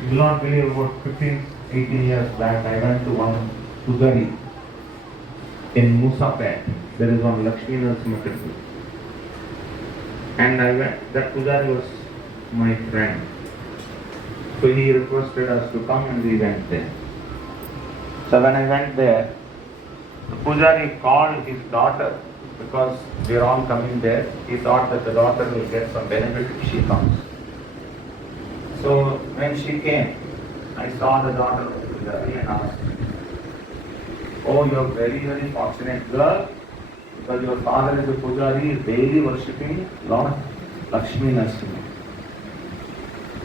You will not believe, about 15, 18 years back, I went to one pujari in Musapet. There is one Lakshmi Narasimha temple. And I went, that pujari was my friend. So he requested us to come and we went there. So when I went there, the pujari called his daughter because we are all coming there. He thought that the daughter will get some benefit if she comes. So when she came, I saw the daughter of the pujari and asked, "Oh, you are very, very fortunate girl because your father is a pujari, daily worshipping Lord Lakshmi Narasimha."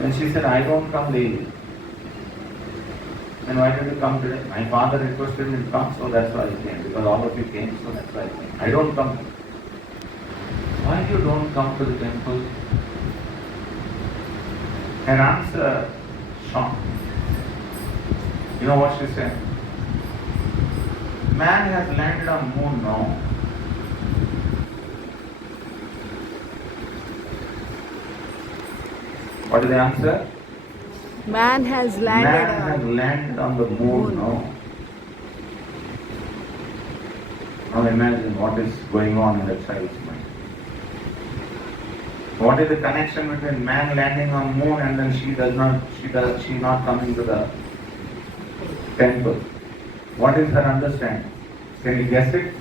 And she said, "I don't come daily." "Then why did you come today?" "My father requested me to come, so that's why I came. Because all of you came, so that's why I came. I don't come." "Why you don't come to the temple?" Her answer shocked. You know what she said? "Man has landed on moon now." What is the answer? Man has landed Man has landed on the moon now. Now imagine what is going on in the child's mind. What is the connection between man landing on moon and then she's not coming to the temple? What is her understanding? Can you guess it?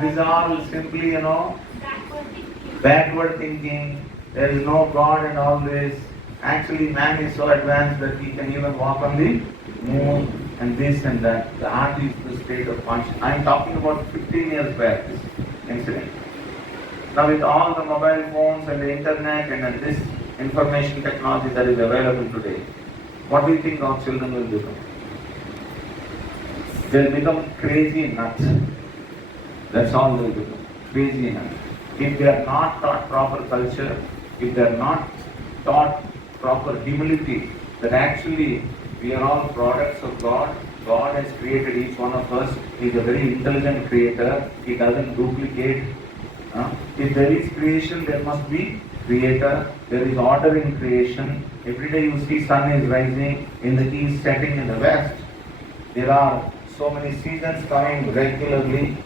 These are all simply, backward thinking. There is no God and all this. Actually, man is so advanced that he can even walk on the moon and this and that. The art is the state of consciousness. I am talking about 15 years back, this incident. Now with all the mobile phones and the internet and then this information technology that is available today, what do you think our children will become? They'll become crazy nuts. That's all they'll become. Crazy nuts. If they are not taught proper culture, if they are not taught proper humility, that actually we are all products of God. God has created each one of us. He is a very intelligent creator. He doesn't duplicate. If there is creation, there must be creator. There is order in creation. Every day you see sun is rising in the east, setting in the west. There are so many seasons coming regularly.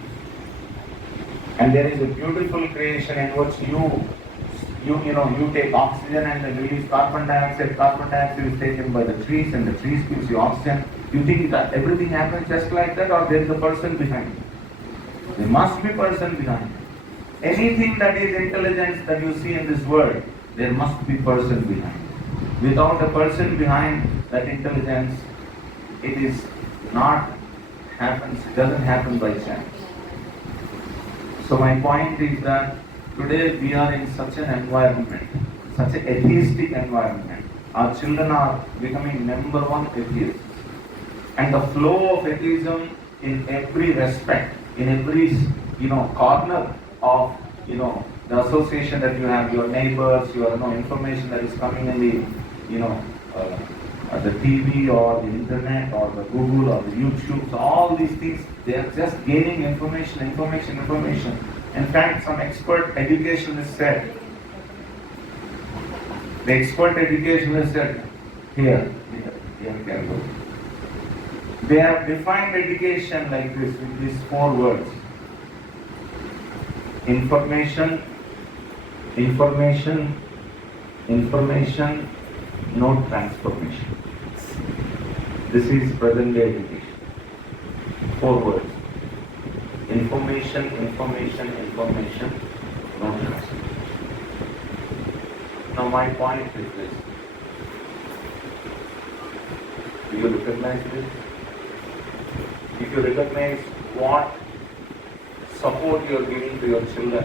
And there is a beautiful creation in which you take oxygen and then release carbon dioxide. Carbon dioxide is taken by the trees and the trees gives you oxygen. You think that everything happens just like that, or there is a person behind? There must be a person behind. Anything that is intelligence that you see in this world, there must be a person behind. Without a person behind that intelligence, it is not happens. It doesn't happen by chance. So my point is that today we are in such an environment, such an atheistic environment. Our children are becoming number one atheists. And the flow of atheism in every respect, in every corner of the association that you have, your neighbors, your information that is coming in the TV or the internet or the Google or the YouTube, so all these things, they are just gaining information. In fact, some expert education is said. The expert education is said here careful. They have defined education like this with these 4 words. Information, no transformation. This is present day education. 4 words. Information, no transformation. Now my point is this. Do you recognize this? If you recognize what support you are giving to your children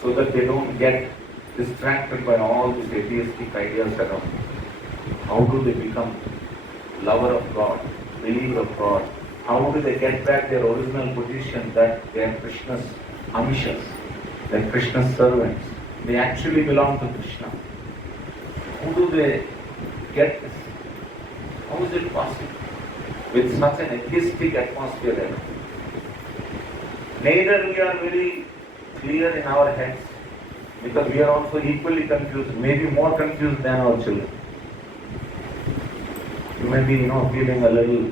so that they don't get distracted by all these atheistic ideas around, how do they become lover of God, believer of God? How do they get back their original position that they are Krishna's amishas, they are Krishna's servants? They actually belong to Krishna. How do they get this? How is it possible? With such an atheistic atmosphere around. Neither we are very clear in our heads, because we are also equally confused, maybe more confused than our children. You may be, feeling a little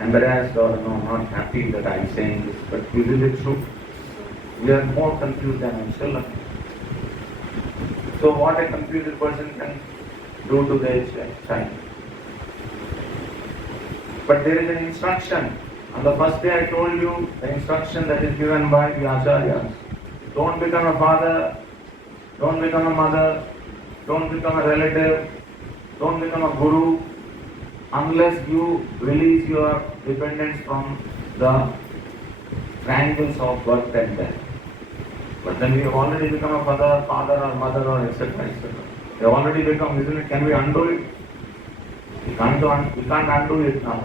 embarrassed or, not happy that I am saying this, but is it true? We are more confused than our children. So what a confused person can do to their child. But there is an instruction. On the first day I told you the instruction that is given by the Acharyas. Don't become a father, don't become a mother, don't become a relative, don't become a guru, unless you release your dependence from the triangles of birth and death. But then we have already become a father or mother or etc. etc. We have already become, isn't it? Can we undo it? We can't undo it now.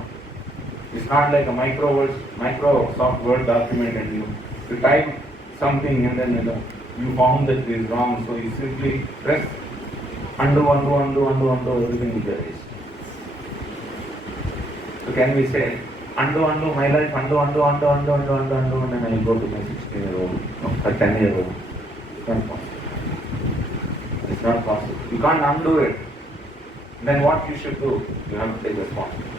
It's not like a Microsoft Word document and you type something and then you found that it is wrong, so you simply press undo, everything is erased. So can we say, undo my life, undo, and then I will go to my 16-year-old, or 10-year-old. It's not possible. It's not possible. You can't undo it. Then what you should do? You have to take responsibility.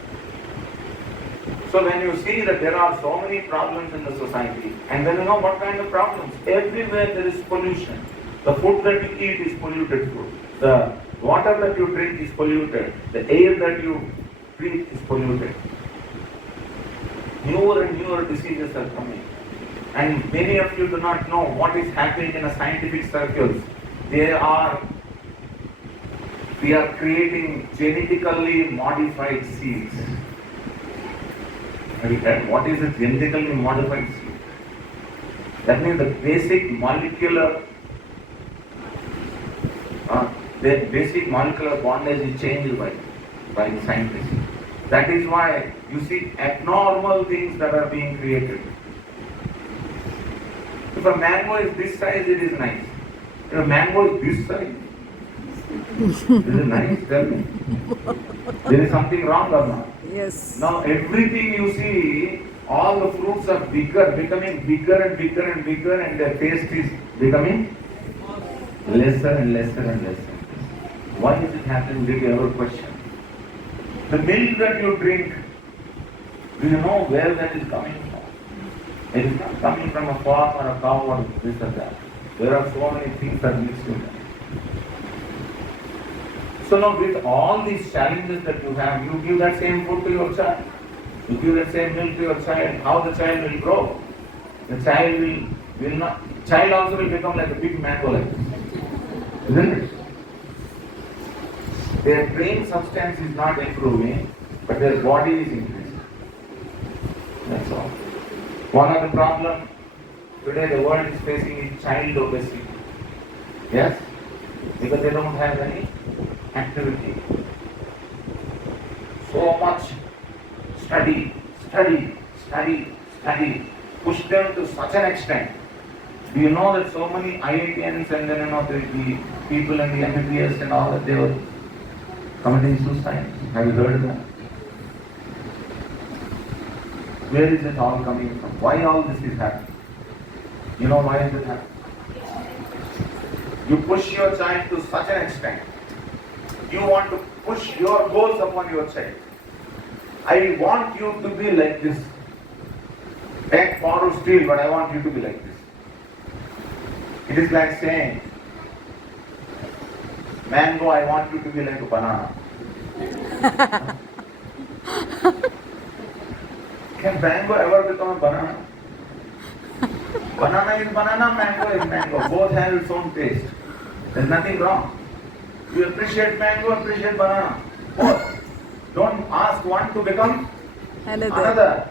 So when you see that there are so many problems in the society, and then what kind of problems? Everywhere there is pollution. The food that you eat is polluted food. The water that you drink is polluted. The air that you breathe is polluted. Newer and newer diseases are coming. And many of you do not know what is happening in the scientific circles. We are creating genetically modified seeds. Have you heard what is a genetically modified seed? That means the basic molecular bondage is changed by the scientists. That is why you see abnormal things that are being created. If a mango is this size, it is nice. If a mango is this size, is it nice? Tell me. There is something wrong or not? Yes. Now everything you see, all the fruits are becoming bigger and bigger, and their taste is becoming lesser and lesser. Why is it happening? Did you ever question? The milk that you drink, do you know where that is coming from? It is not coming from a farm or a cow or this or that. There are so many things that mixed in there. So now with all these challenges that you have, you give that same food to your child. You give that same milk to your child. How the child will grow? The child will not. Child also will become like a big mango like this. Isn't it? Their brain substance is not improving, but their body is increasing. That's all. One of the problems today the world is facing is child obesity. Yes? Because they don't have any activity. So much study, push them to such an extent. Do you know that so many IITians and then the people in the MBBS and all that, they were committing suicide? Have you heard of that? Where is it all coming from? Why all this is happening? You know why is it happening? You push your child to such an extent. You want to push your goals upon your child. I want you to be like this. Take, borrow, steal, but I want you to be like this. It is like saying, mango, I want you to be like a banana. Can mango ever become a banana? Banana is banana, mango is mango. Both have its own taste. There's nothing wrong. You appreciate mango, appreciate banana. Both. Don't ask one to become another.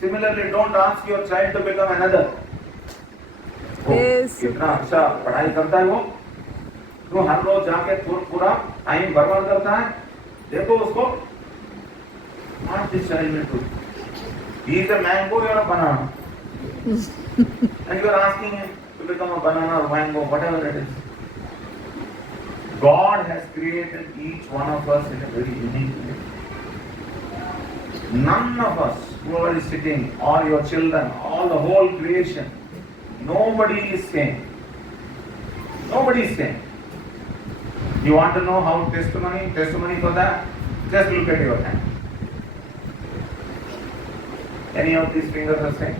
Similarly, don't ask your child to become another. Yes. कितना अच्छा पढ़ाई करता है वो, तो हर रोज जाके पूरा time बर्बाद करता है. देखो उसको. Not this child will do. He is a mango, you are a banana. And you are asking him to become a banana or mango, whatever it is. God has created each one of us in a very unique way. None of us, whoever is sitting, or your children, all the whole creation, Nobody is same. Nobody is same. You want to know how testimony for that? Just look at your hand. Any of these fingers are same?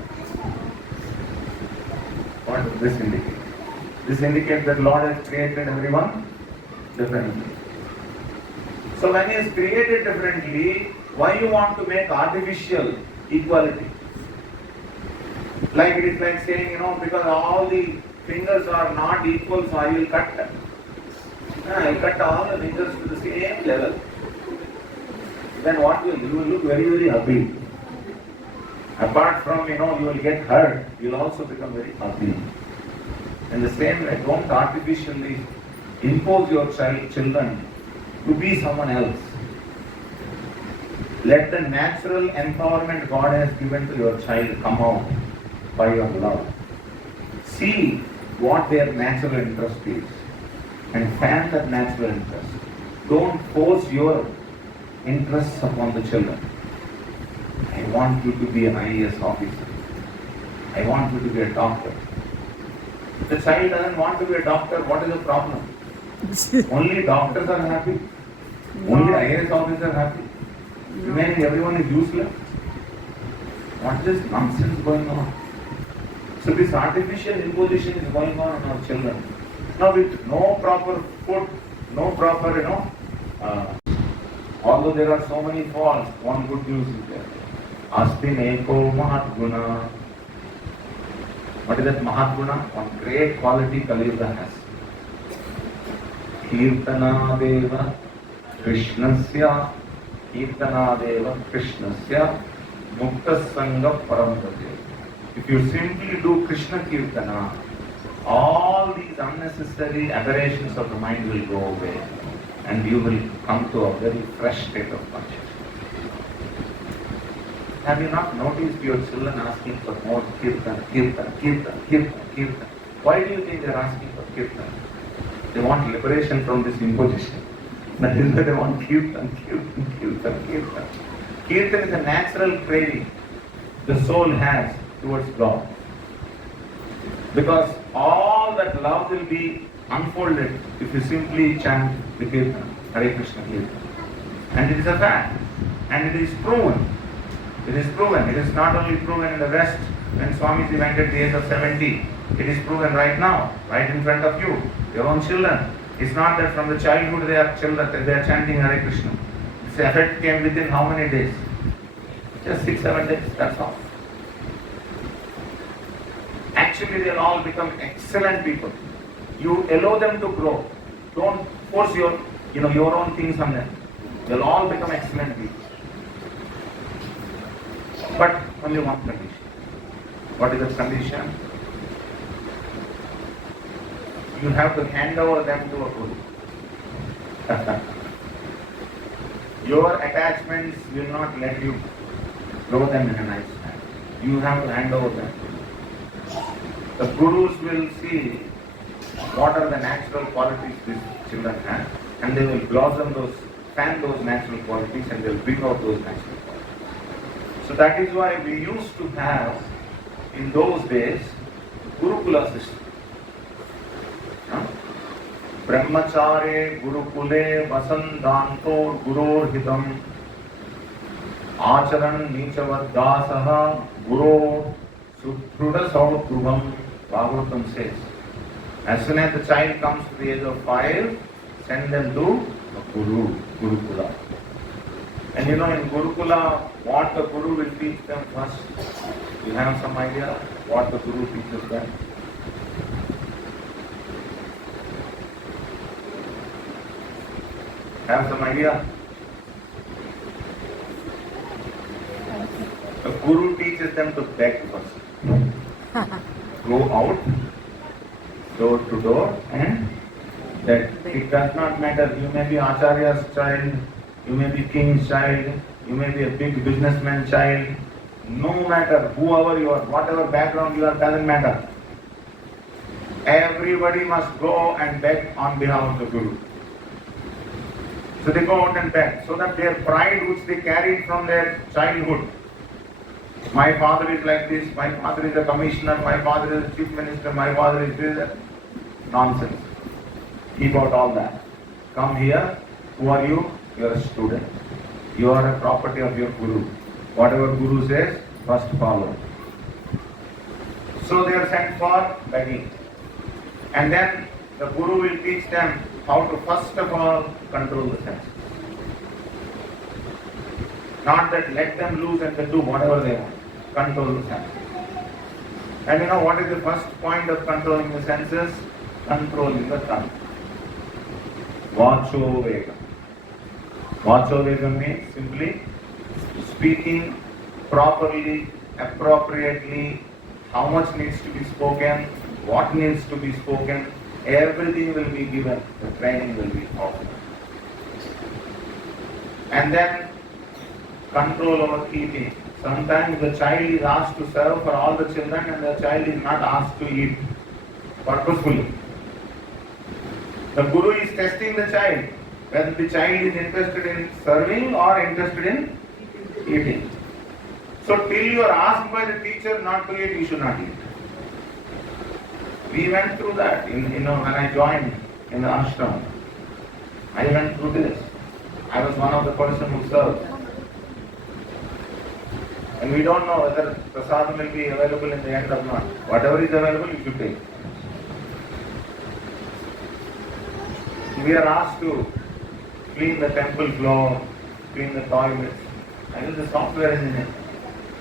What does this indicate? This indicates that Lord has created everyone differently. So when He is created differently, why you want to make artificial equality? Like it is like saying, because all the fingers are not equal, so I will cut them. I will cut all the fingers to the same level. Then what will you will look very, very ugly. Apart from, you will get hurt, you will also become very ugly. In the same way, don't artificially impose your children to be someone else. Let the natural empowerment God has given to your child come out by your love. See what their natural interest is and fan that natural interest. Don't force your interests upon the children. I want you to be an IAS officer. I want you to be a doctor. If the child doesn't want to be a doctor, what is the problem? Only doctors are happy. Only IAS officers are happy. Remaining everyone is useless. What is this nonsense going on? So this artificial imposition is going on our children. Now with no proper food, no proper, although there are so many faults, one good news is there. Asti Neko Mahatguna. What is that Mahatguna? One great quality Kali Yuga has. Kirtanadeva Krishnasya Kirtanadeva Krishnasya Mukta Sangha Paramvate. If you simply do Krishna Kirtana, all these unnecessary aberrations of the mind will go away and you will come to a very fresh state of consciousness. Have you not noticed your children asking for more kirtan, kirtan, kirtan, kirtan, kirtan? Why do you think they are asking for kirtan? They want liberation from this imposition. That is why they want kirtan, kirtan, kirtan, kirtan. Kirtan is a natural craving the soul has towards God. Because all that love will be unfolded if you simply chant the kirtan, Hare Krishna kirtan. And it is a fact. And it is proven. It is proven. It is not only proven in the West when Swamiji went at the age of 70. It is proven right now, right in front of you, your own children. It's not that from the childhood they are children, they are chanting Hare Krishna. This effect came within how many days? Just 6-7 days, that's all. Actually, they'll all become excellent people. You allow them to grow. Don't force your own things on them. They'll all become excellent people. But only one condition. What is the condition? You have to hand over them to a guru. Your attachments will not let you grow them in a nice manner. You have to hand over them. The gurus will see what are the natural qualities these children have, and they will blossom fan those natural qualities, and they will bring out those natural qualities. So that is why we used to have, in those days, Gurukula system. Brahmachare Gurukule Vasandanto Guror Hitam Acharan Nichavadasaha Guru Sudruda Saudruvam. Bhagavatam says, as soon as the child comes to the age of 5, send them to a Guru, Gurukula. And in Gurukula, what the Guru will teach them first? You have some idea what the Guru teaches them? Have some idea? The Guru teaches them to beg first. Go out, door to door, and that it does not matter. You may be Acharya's child, you may be king's child, you may be a big businessman's child. No matter whoever you are, whatever background you are, doesn't matter. Everybody must go and beg on behalf of the Guru. So they go out and beg, so that their pride which they carried from their childhood My father is like this, my father is a commissioner, my father is a chief minister, my father is this. Nonsense. Keep out all that. Come here. Who are you? You are a student. You are a property of your Guru. Whatever Guru says, first follow. So they are sent for begging. And then the Guru will teach them how to first of all control the senses. Not that let them loose and then do whatever they want. Control the senses. And you know what is the first point of controlling the senses? Controlling the tongue. Vacho Vega. Vacho Vega means simply speaking properly, appropriately, how much needs to be spoken, what needs to be spoken, everything will be given, the training will be offered. And then control over eating. Sometimes the child is asked to serve for all the children and the child is not asked to eat purposefully. The Guru is testing the child, whether the child is interested in serving or interested in eating. So till you are asked by the teacher not to eat, you should not eat. We went through that when I joined in the ashram. I went through this. I was one of the person who served. And we don't know whether prasadam will be available in the end or not. Whatever is available, you should take. We are asked to clean the temple floor, clean the toilets. I was the software engineer,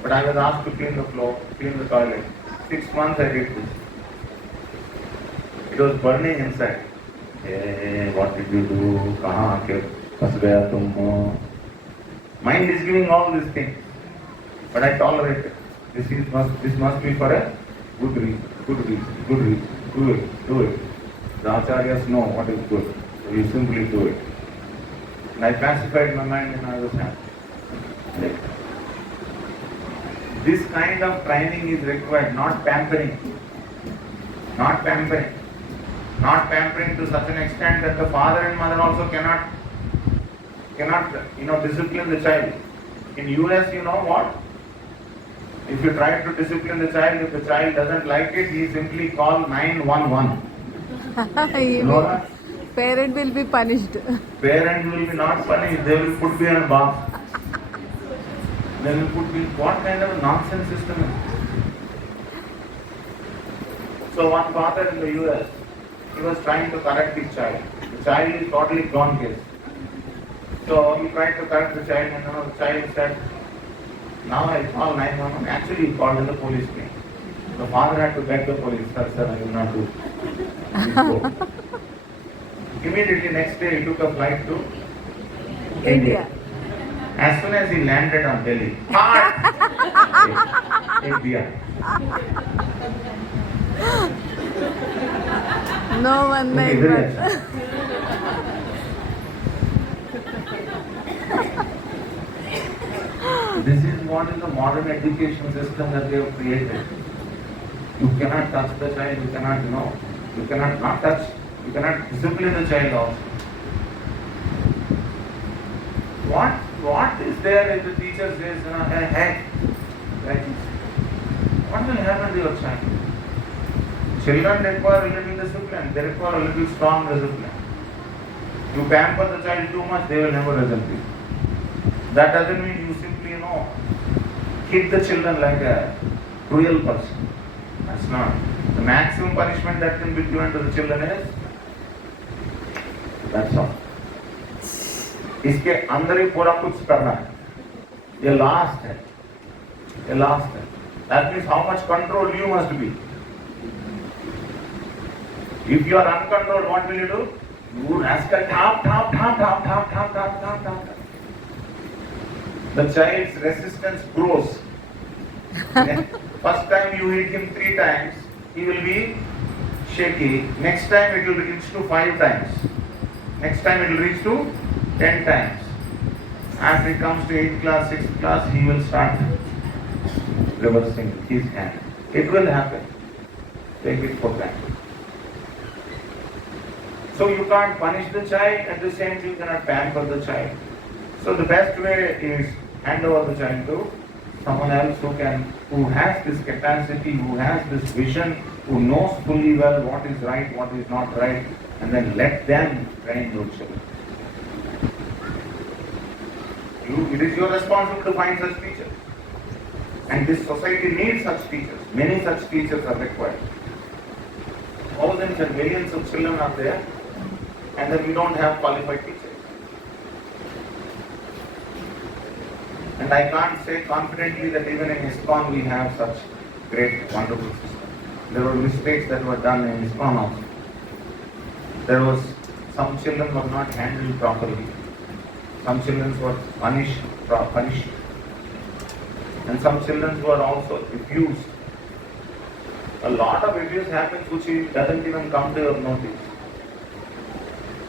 but I was asked to clean the floor, clean the toilet. 6 months I did this. It was burning inside. Hey, what did you do? Kahan aake fas gaya tum? Mind is giving all these things, but I tolerate it. This must be for a good reason. Do it. The acharyas know what is good. So you simply do it. And I pacified my mind and I was happy. This kind of training is required, not pampering. Not pampering to such an extent that the father and mother also cannot discipline the child. In US, you know what? If you try to discipline the child, if the child doesn't like it, he simply call 911. Parent will be punished. Parent will be not punished. They will put me in a box. They will put me. What kind of a nonsense system is this? So one father in the US, he was trying to correct his child. The child is totally gone case. So he tried to correct the child, and the child said, "Now I call 911." Actually, he called in the police name. The father had to beg the police, "Sir, I will not do. Please go." Immediately next day, he took a flight to India. As soon as he landed on Delhi, India. No one knows. This is what is the modern education system that they have created. You cannot touch the child, you cannot not touch, you cannot discipline the child also. What is there if the teacher says, hey, like this? What will happen to your child? Children require a little discipline, they require a little strong discipline. You pamper the child too much, they will never resent you. That doesn't mean you simply, hit the children like a cruel person. That's not. The maximum punishment that can be given to the children is, that's all. इसके अंदर ही पूरा कुछ करना है. ये last है. That means how much control you must be. If you are uncontrolled, what will you do? You rascal, tap. The child's resistance grows. First time you hit him 3 times, he will be shaky. Next time it will reach to 5 times. Next time it will reach to 10 times. After he comes to 8th class, 6th class, he will start reversing his hand. It will happen. Take it for granted. So you can't punish the child, at the same time you cannot pamper the child. So the best way is hand over the child to someone else who has this capacity, who has this vision, who knows fully well what is right, what is not right, and then let them train those children. It is your responsibility to find such teachers. And this society needs such teachers. Many such teachers are required. Thousands and millions of children are there, and then we don't have qualified teachers. And I can't say confidently that even in ISKCON we have such great, wonderful system. There were mistakes that were done in ISKCON also. Some children were not handled properly. Some children were punished. And some children were also abused. A lot of abuse happens which doesn't even come to your notice.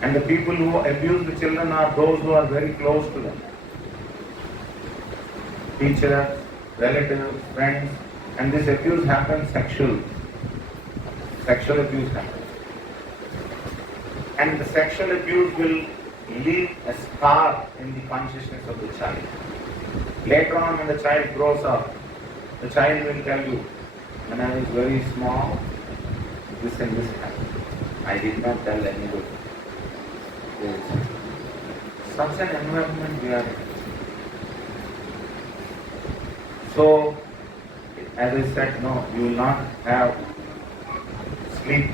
And the people who abuse the children are those who are very close to them. Teachers, relatives, friends, and this abuse happens sexual. Sexual abuse happens. And the sexual abuse will leave a scar in the consciousness of the child. Later on when the child grows up, the child will tell you, when I was very small, this and this happened. I did not tell anybody. There is such an environment we are in. So, as I said, no, you will not have sleep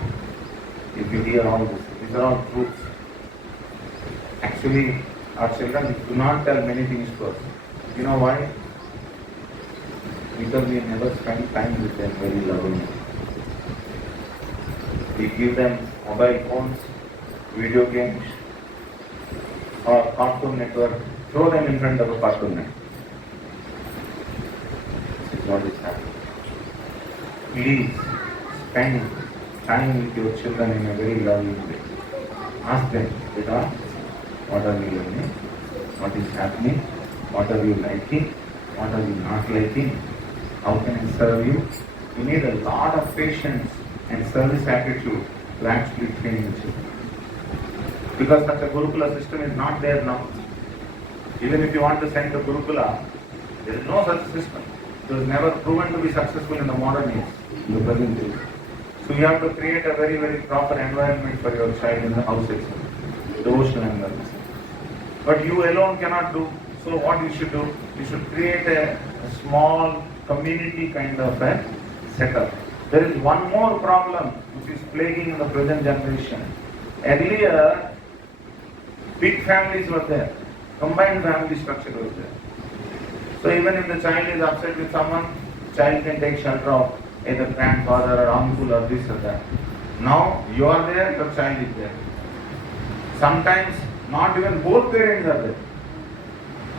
if you hear all this. These are all truths. Actually, our children do not tell many things to us. You know why? Because we never spend time with them very lovingly. We give them mobile phones, video games, or Cartoon Network, throw them in front of a Cartoon Network. This is what is happening. Please spend time with your children in a very loving way. Ask them, Beta, what are you learning? What is happening? What are you liking? What are you not liking? How can I serve you? You need a lot of patience and service attitude to actually train the children. Because such a Gurukula system is not there now. Even if you want to send to Gurukula, there is no such system. It was never proven to be successful in the modern age, in the present age. So you have to create a very, very proper environment for your child in the house itself, devotional environment. But you alone cannot do. So what you should do? You should create a small community kind of a setup. There is one more problem which is plaguing the present generation. Earlier, big families were there. Combined family structure was there. So even if the child is upset with someone, child can take shelter of either grandfather or uncle or this or that. Now you are there, your child is there. Sometimes not even both parents are there.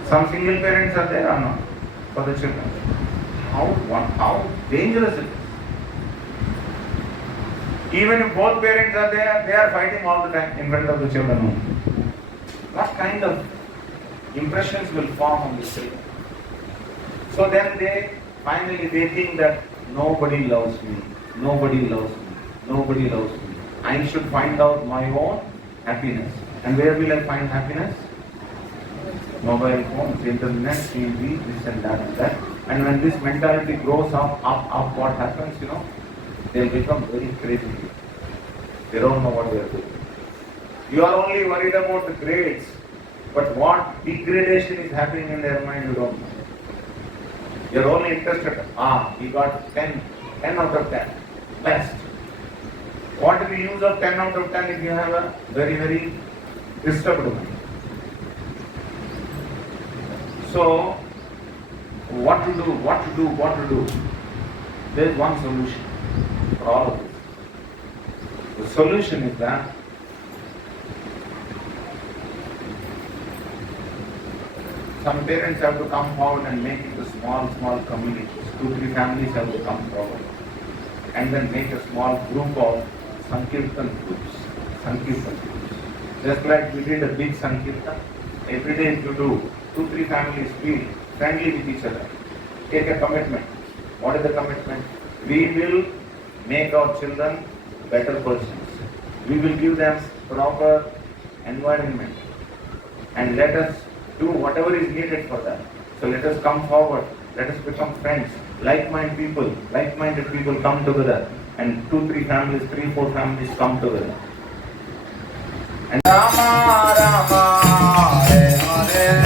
Some single parents are there or not for the children. How dangerous it is. Even if both parents are there, they are fighting all the time in front of the children. What kind of impressions will form on the children? So then they think that nobody loves me, nobody loves me, nobody loves me. I should find out my own happiness. And where will I find happiness? Mobile phones, internet, TV, this and that and that. And when this mentality grows up, what happens, they'll become very crazy. They don't know what they are doing. You are only worried about the grades, but what degradation is happening in their mind, you don't know. You're only interested, he got 10 out of 10, best. What is the use of 10 out of 10 if you have a very, very disturbed mind? So, what to do? There is one solution for all of this. The solution is that some parents have to come forward and make it a small communities. 2-3 families have to come forward. And then make a small group of Sankirtan groups. Just like we did a big Sankirtan. Every day if you do, 2-3 families feel friendly with each other. Take a commitment. What is the commitment? We will make our children better persons. We will give them proper environment. And let us do whatever is needed for that. So let us come forward Let us become friends. Like-minded people come together, and 2-3 families, 3-4 families come together. And Rama Rama Hare Hare.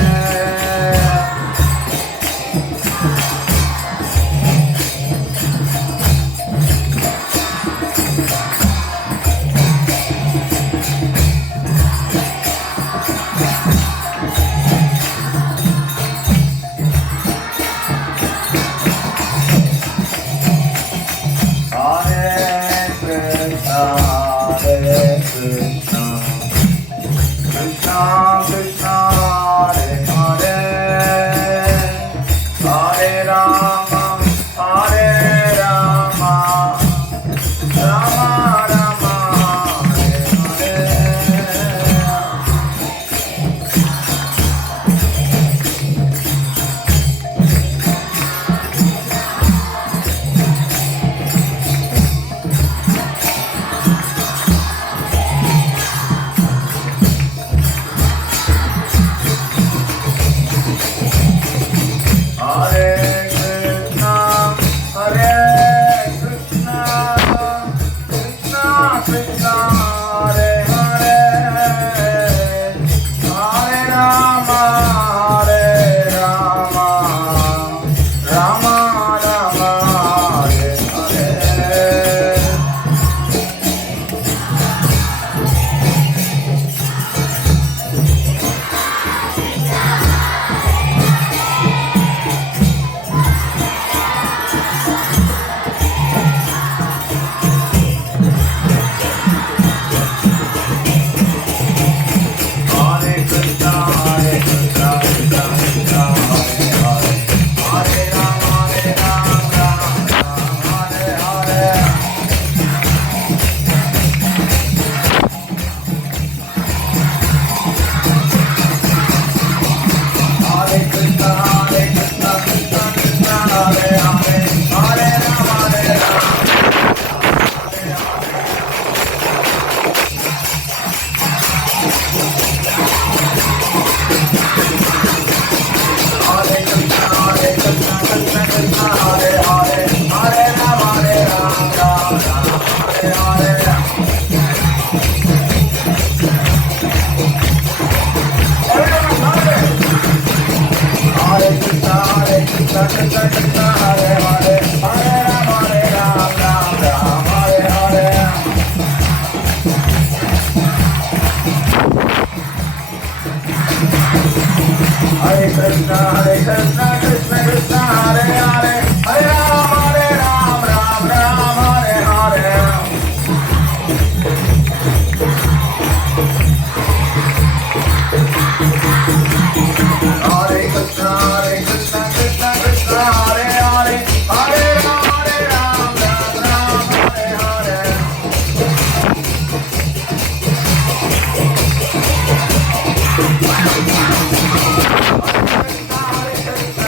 Hare Krishna, Krishna Krishna, Hare Hare, Hare Rama, Hare Rama, Rama Rama, Hare Hare. Hare Krishna, Hare Krishna, Krishna Krishna, Hare Hare, Hare Rama, Hare Rama, Rama Rama, Hare Hare. Hare Krishna, Hare Krishna, Krishna Krishna, Hare Hare, Hare Rama, Rama, Hare Hare. Hare Krishna, Hare Krishna, Krishna Krishna, Hare Hare, Hare Rama, Hare Krishna, Hare Krishna, Krishna Krishna, Hare Hare, Hare Rama, Rama, Hare Hare. Hare Krishna, Hare Krishna, Krishna Krishna, Hare Hare, Hare Rama, Rama, Hare Hare. Hare Krishna, Krishna Krishna, Hare Hare, Hare Rama, Rama, Hare Hare. Hare Krishna, Krishna Krishna, Hare Hare, Hare Rama, Rama, Hare Hare. Hare Krishna,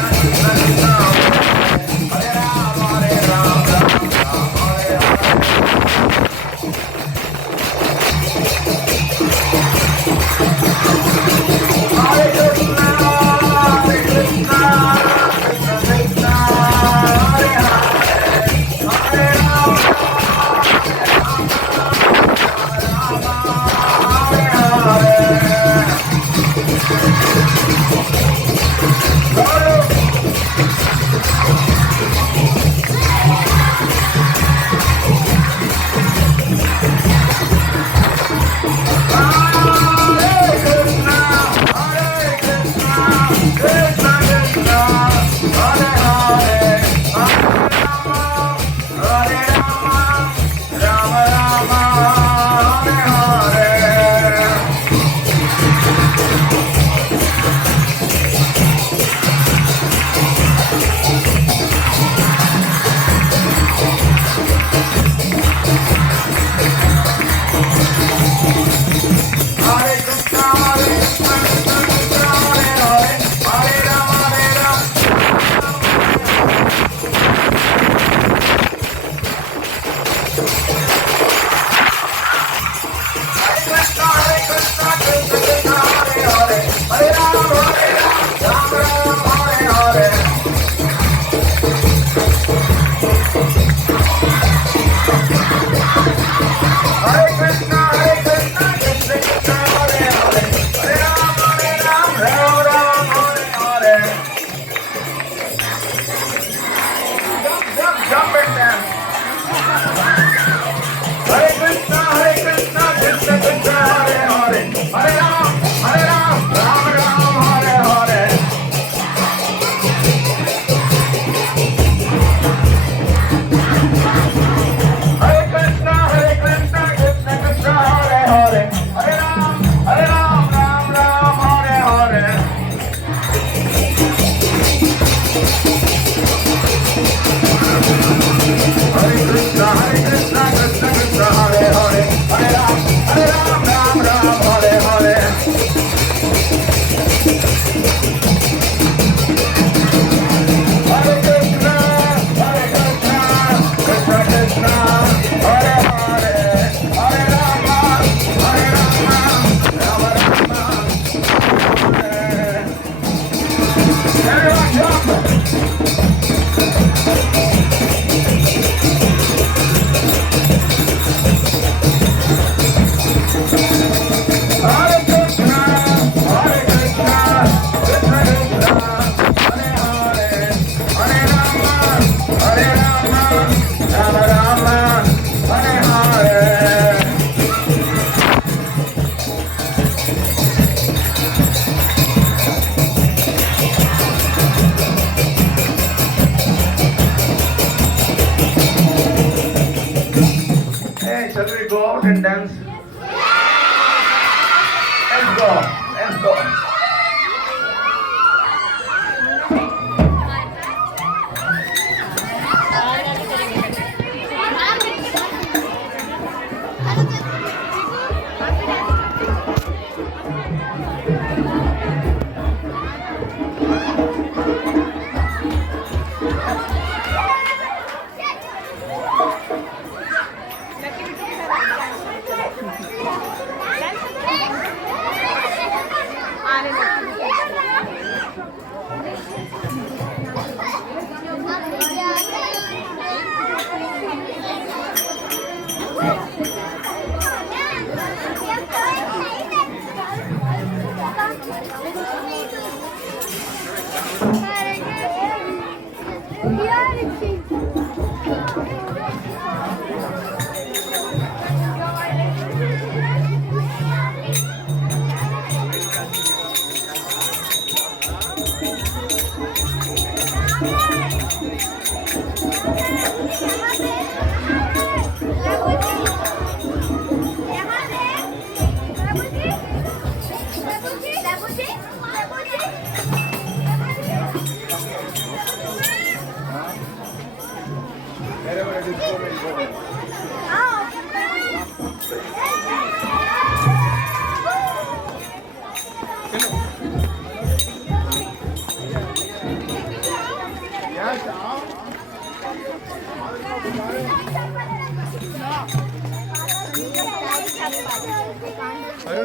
shall we go out and dance? Let's go. Let's go.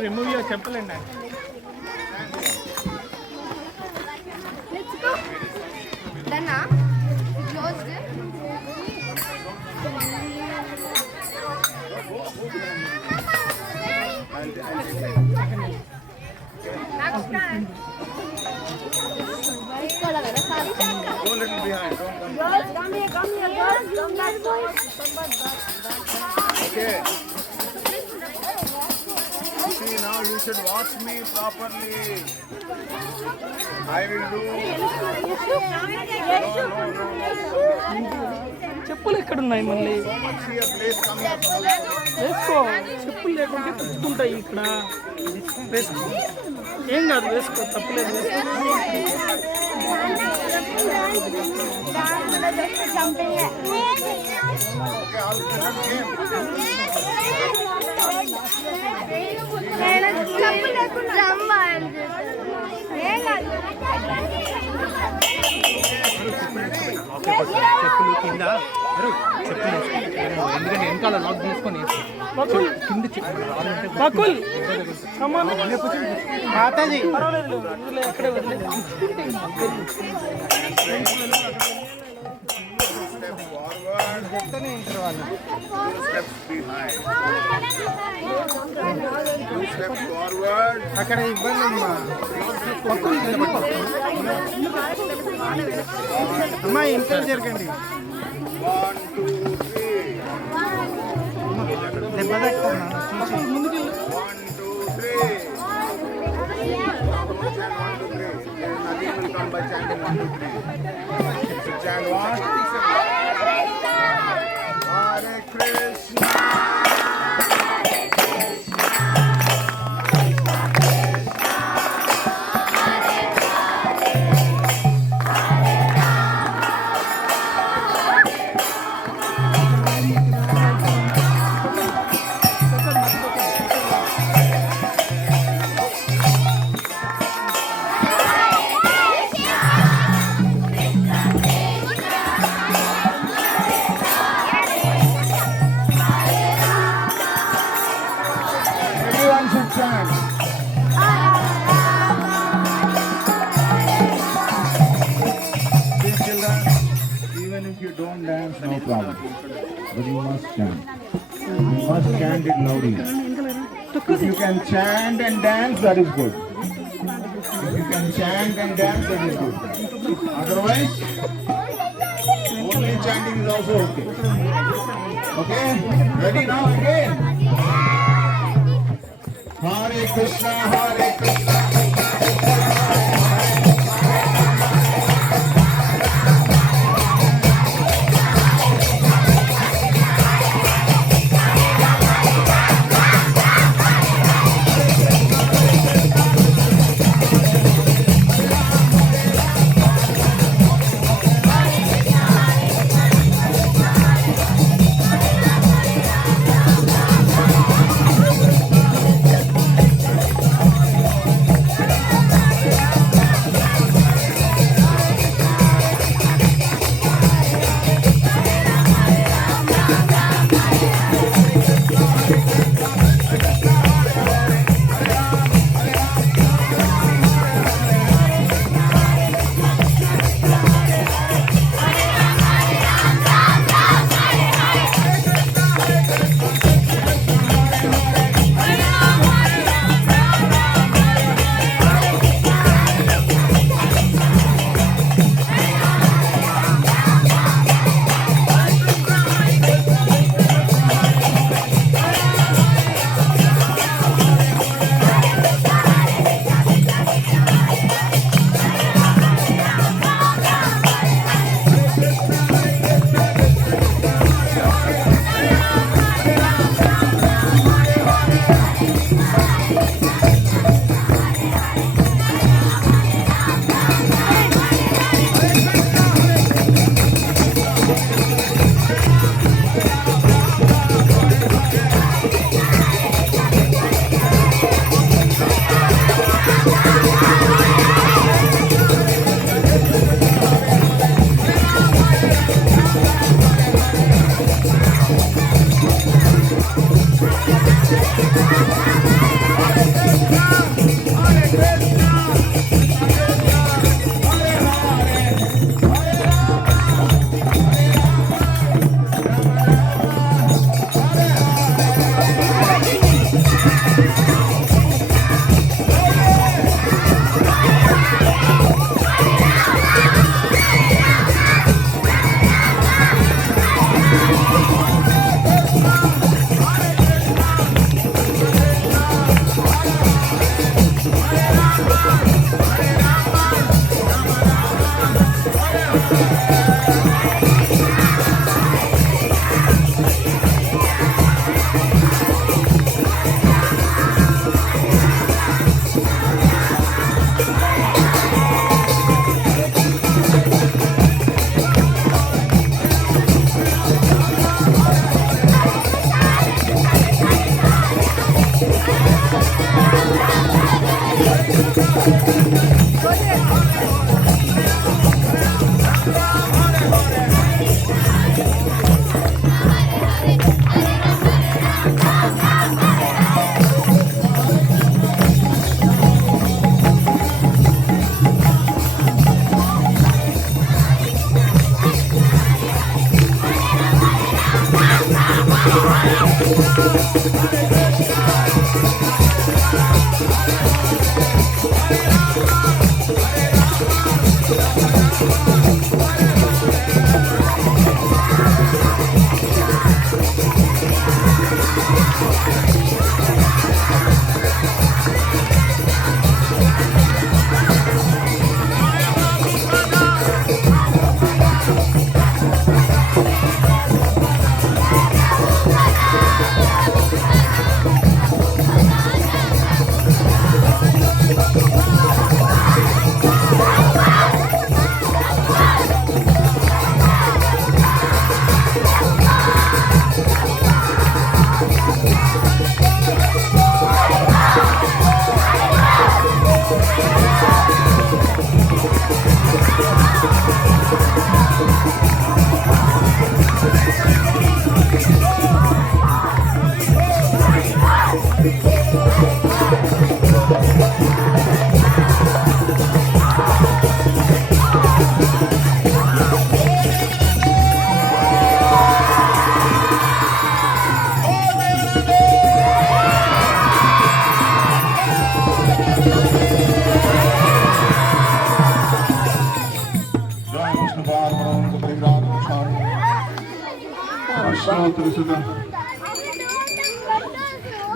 Remove your chappal and dance. Let's go. Done now? Closed. Next time. Go a little behind. Don't come. Girls, come here, girls. Come back, boys. Okay. See, now you should watch me properly. I will do. చెప్పులు ఎక్కడ ఉన్నాయి మళ్ళీ See a place coming up. వేసుకో చెప్పులు లేకుంటే పుచ్చుకుంటాయి ఇక్కడ వేసుకో ఏం కాదు వేసుకో తప్పులేదు వేసుకో Okay, all children came. చెప్పులు కింద చెప్పులు ఎందుకంటే వెనకాల లాక్ తీసుకొని కింద బకుల్ మాతాజీ పర్వాలేదు ఎక్కడే వదిలేదు Step forward. చెప్తానే ఉంటారు వాళ్ళు 2 steps behind. 2 steps forward. అక్కడ ఇబ్బంది అమ్మా అమ్మా ఇంట్లో జరగండి 1, 2, 3. దెబ్బ తట్టుకున్నా ముందుకు 1, 2, 3. Nothing will come by chanting 1, 2, 3. Chant what? Hare Krishna. Everyone should chant. Please children, even if you don't dance, no problem. But you must chant. You must chant it loudly. If you can chant and dance, that is good. If you can chant and dance, that is good. Otherwise, only chanting is also okay. Okay? Ready now again? Hare Krishna, Hare Krishna. Hare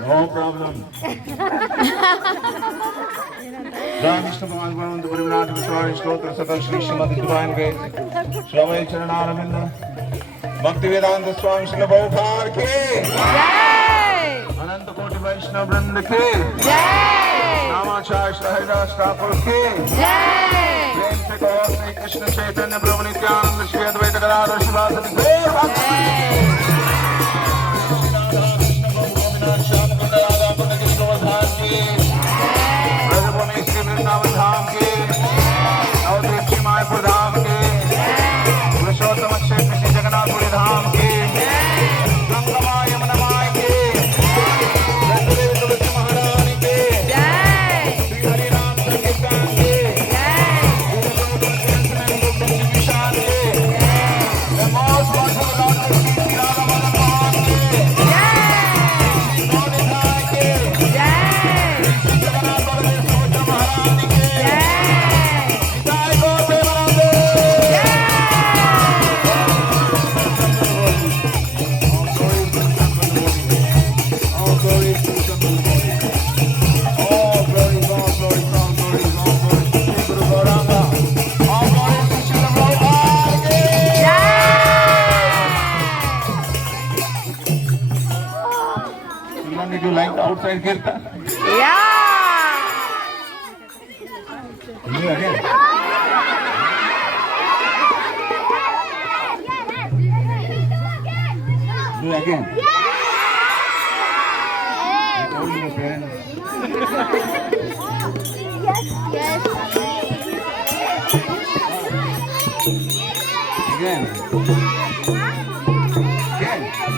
No problem. Jai Vishnu Bhavan Bhavan Parivinata Vishwari Shlotra Sata Shri Srimati Divine Grace Shravai Charanaravinda Bhakti Vedanta Swami Shri Prabhupada Ki Jai! Ananta Koti Vaishnava Vrinda Ki Jai! Namacharya Shri Haridas Thakur Ki Jai! Prem Se Kaho Shri Krishna Chaitanya Prabhu Nityananda Shri Advaita Gadadhar Shivasati Gaur Bhakti Did you like the outside kirtan? Yeah! Do again. Do again. I told your parents. Yes. Again. Again.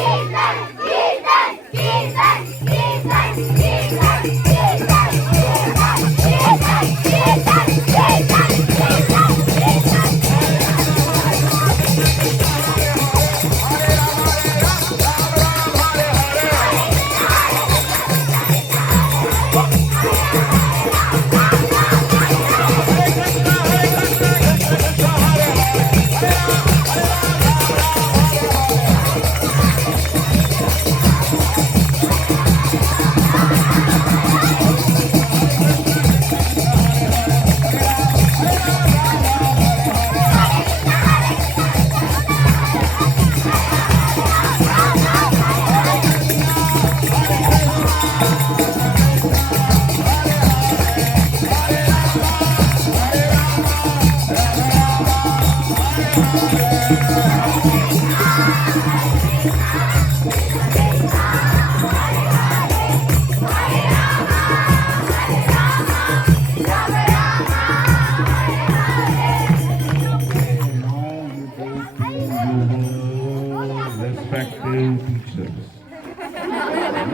Jesus!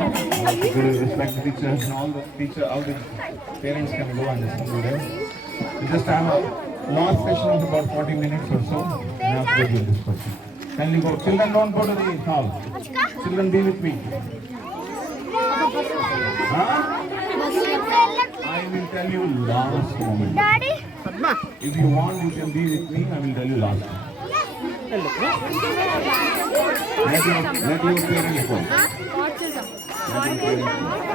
We will respect the teachers and all the parents can go and listen to them. We just have a long session of about 40 minutes or so, and after we will discuss. Kindly go. Children, don't go to the hall. Children, be with me. Huh? I will tell you last moment. Daddy? If you want, you can be with me. I will tell you last moment. Let your parents go. Hare Rama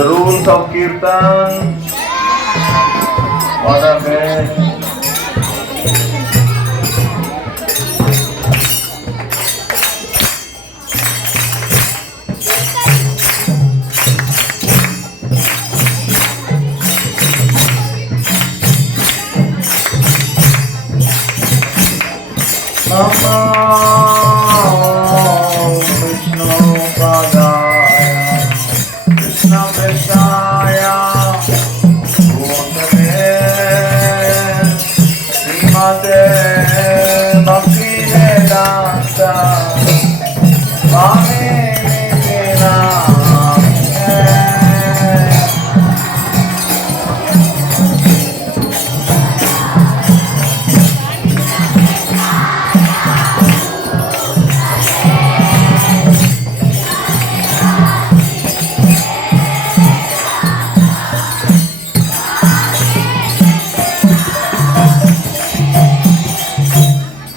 The rules of Kirtan. What are they?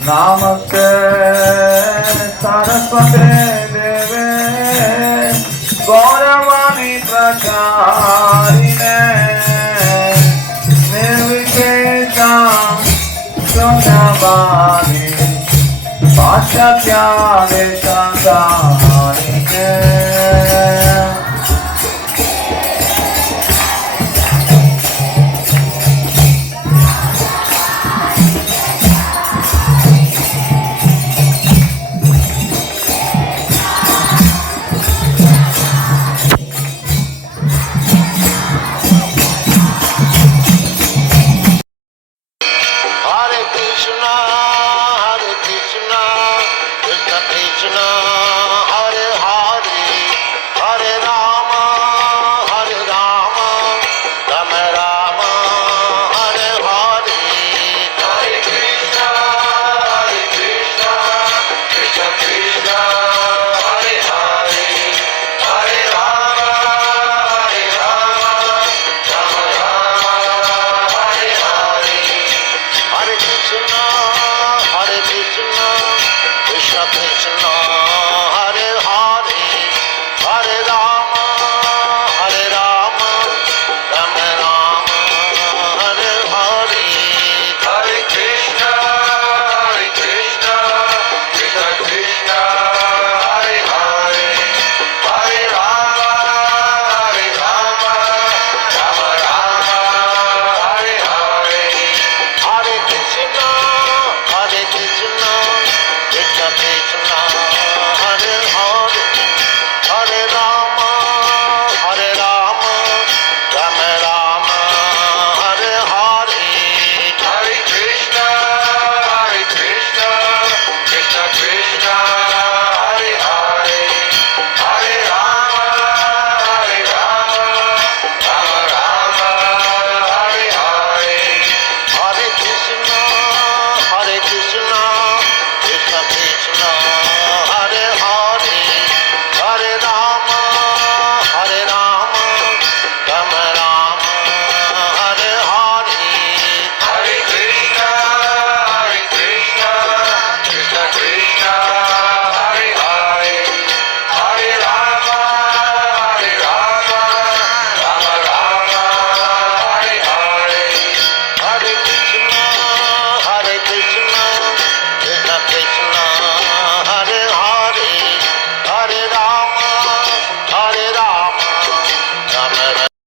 Namaste Saraswate Deve Gauravani Pracharine Nirvikesham Shunyavani Pachatya Veshantarine Krishna, Krishna Krishna,